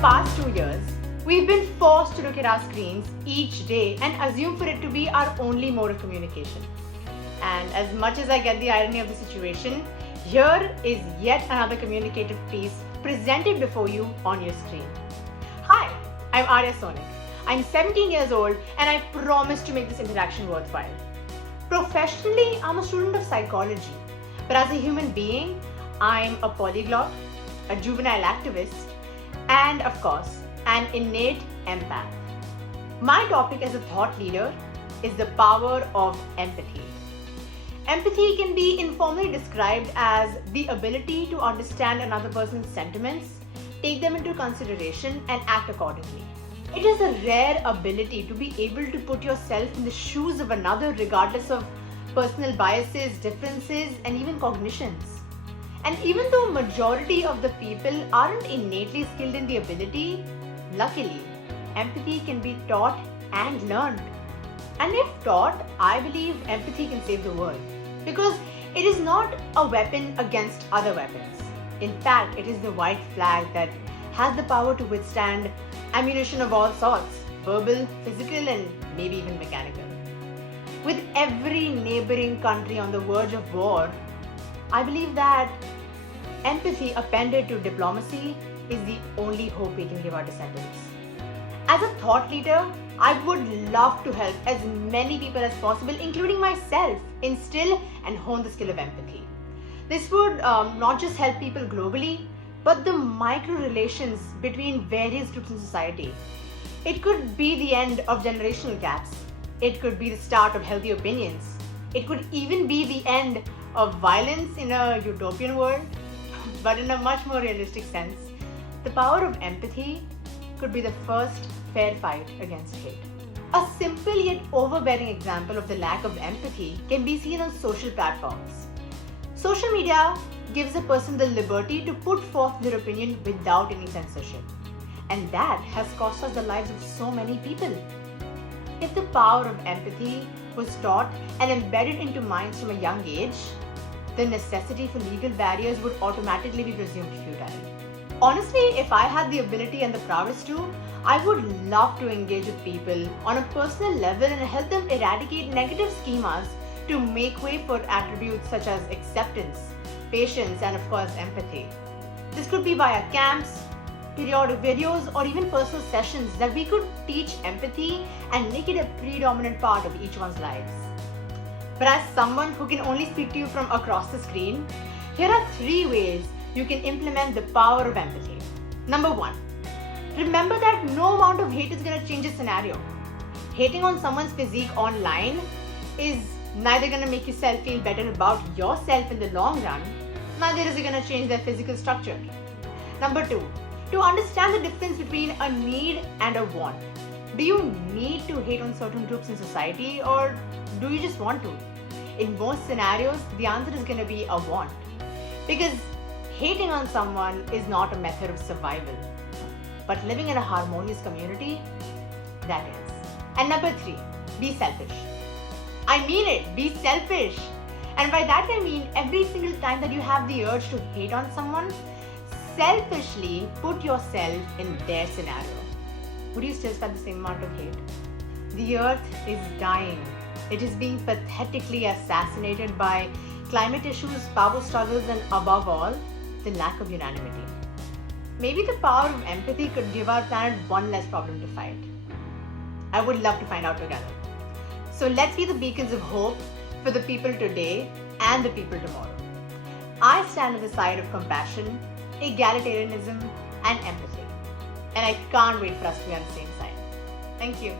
past 2 years, we've been forced to look at our screens each day and assume for it to be our only mode of communication. And as much as I get the irony of the situation, here is yet another communicative piece presented before you on your screen. Hi, I'm Aarya Sonik. I'm 17 years old and I promise to make this interaction worthwhile. Professionally, I'm a student of psychology, but as a human being, I'm a polyglot, a juvenile activist, and of course, an innate empath. My topic as a thought leader is the power of empathy. Empathy can be informally described as the ability to understand another person's sentiments, take them into consideration, and act accordingly. It is a rare ability to be able to put yourself in the shoes of another regardless of personal biases, differences, and even cognitions. And even though majority of the people aren't innately skilled in the ability, luckily, empathy can be taught and learned. And if taught, I believe empathy can save the world. Because it is not a weapon against other weapons. In fact, it is the white flag that has the power to withstand ammunition of all sorts, verbal, physical, and maybe even mechanical. With every neighboring country on the verge of war, I believe that empathy appended to diplomacy is the only hope we can give our descendants. As a thought leader, I would love to help as many people as possible, including myself, instill and hone the skill of empathy. This would not just help people globally, but the micro relations between various groups in society. It could be the end of generational gaps. It could be the start of healthy opinions. It could even be the end of violence in a utopian world. But in a much more realistic sense, the power of empathy could be the first fair fight against hate. A simple yet overbearing example of the lack of empathy can be seen on social platforms. Social media gives a person the liberty to put forth their opinion without any censorship. And that has cost us the lives of so many people. If the power of empathy was taught and embedded into minds from a young age, the necessity for legal barriers would automatically be presumed futile. Honestly, if I had the ability and the prowess to, I would love to engage with people on a personal level and help them eradicate negative schemas to make way for attributes such as acceptance, patience, and of course empathy. This could be via camps, periodic videos, or even personal sessions that we could teach empathy and make it a predominant part of each one's lives. But as someone who can only speak to you from across the screen, here are 3 ways you can implement the power of empathy. Number 1, remember that no amount of hate is going to change a scenario. Hating on someone's physique online is neither going to make yourself feel better about yourself in the long run, neither is it going to change their physical structure. Number 2, to understand the difference between a need and a want. Do you need to hate on certain groups in society, or do you just want to? In most scenarios, the answer is going to be a want. Because hating on someone is not a method of survival. But living in a harmonious community, that is. And number 3, be selfish. I mean it, be selfish. And by that I mean every single time that you have the urge to hate on someone, selfishly put yourself in their scenario. Would you still spend the same amount of hate? The earth is dying. It is being pathetically assassinated by climate issues, power struggles, and above all, the lack of unanimity. Maybe the power of empathy could give our planet one less problem to fight. I would love to find out together. So let's be the beacons of hope for the people today and the people tomorrow. I stand on the side of compassion, egalitarianism, and empathy. And I can't wait for us to be on the same side. Thank you.